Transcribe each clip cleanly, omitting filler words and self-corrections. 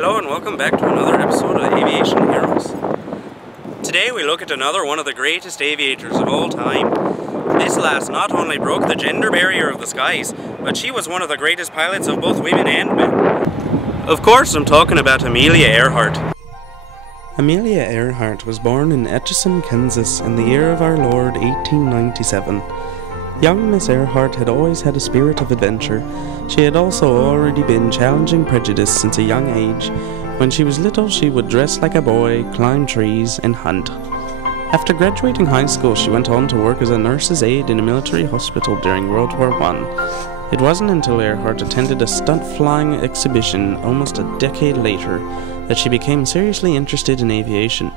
Hello and welcome back to another episode of Aviation Heroes. Today we look at another one of the greatest aviators of all time. This lass not only broke the gender barrier of the skies, but she was one of the greatest pilots of both women and men. Of course I'm talking about Amelia Earhart. Amelia Earhart was born in Aviation, Kansas in the year of our Lord 1897. Young Miss Earhart had always had a spirit of adventure. She had also already been challenging prejudice since a young age. When she was little, she would dress like a boy, climb trees, and hunt. After graduating high school, she went on to work as a nurse's aide in a military hospital during World War I. It wasn't until Earhart attended a stunt flying exhibition almost a decade later that she became seriously interested in aviation.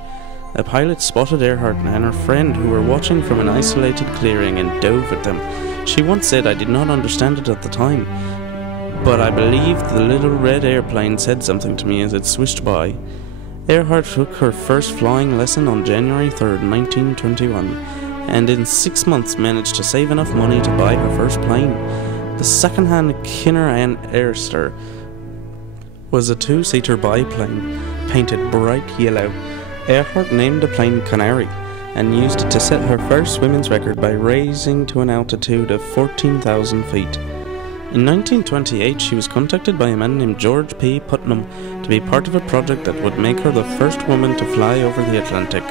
A pilot spotted Earhart and her friend who were watching from an isolated clearing and dove at them. She once said, "I did not understand it at the time, but I believed the little red airplane said something to me as it swished by." Earhart took her first flying lesson on January 3rd, 1921, and in 6 months managed to save enough money to buy her first plane. The second-hand Kinner and Airster was a two-seater biplane, painted bright yellow. Earhart named the plane Canary, and used it to set her first women's record by raising to an altitude of 14,000 feet. In 1928, she was contacted by a man named George P. Putnam to be part of a project that would make her the first woman to fly over the Atlantic.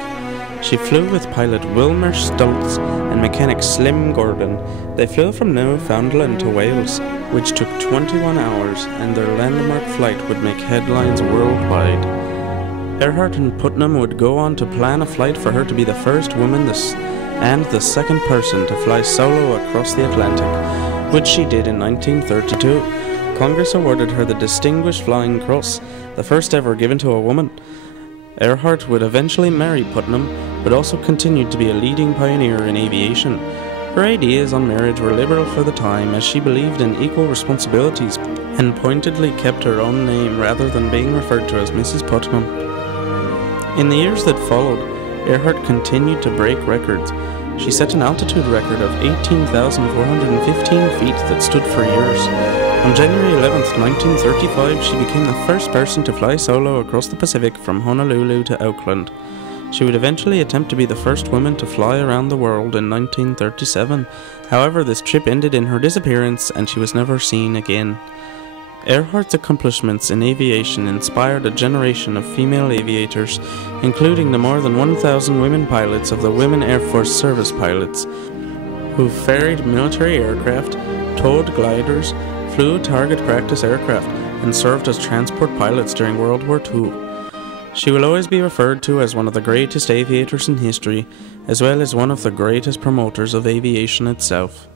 She flew with pilot Wilmer Stoltz and mechanic Slim Gordon. They flew from Newfoundland to Wales, which took 21 hours, and their landmark flight would make headlines worldwide. Earhart and Putnam would go on to plan a flight for her to be the first woman and the second person to fly solo across the Atlantic, which she did in 1932. Congress awarded her the Distinguished Flying Cross, the first ever given to a woman. Earhart would eventually marry Putnam, but also continued to be a leading pioneer in aviation. Her ideas on marriage were liberal for the time, as she believed in equal responsibilities and pointedly kept her own name rather than being referred to as Mrs. Putnam. In the years that followed, Earhart continued to break records. She set an altitude record of 18,415 feet that stood for years. On January 11, 1935, she became the first person to fly solo across the Pacific from Honolulu to Auckland. She would eventually attempt to be the first woman to fly around the world in 1937. However, this trip ended in her disappearance and she was never seen again. Earhart's accomplishments in aviation inspired a generation of female aviators, including the more than 1,000 women pilots of the Women Air Force Service Pilots, who ferried military aircraft, towed gliders, flew target practice aircraft, and served as transport pilots during World War II. She will always be referred to as one of the greatest aviators in history, as well as one of the greatest promoters of aviation itself.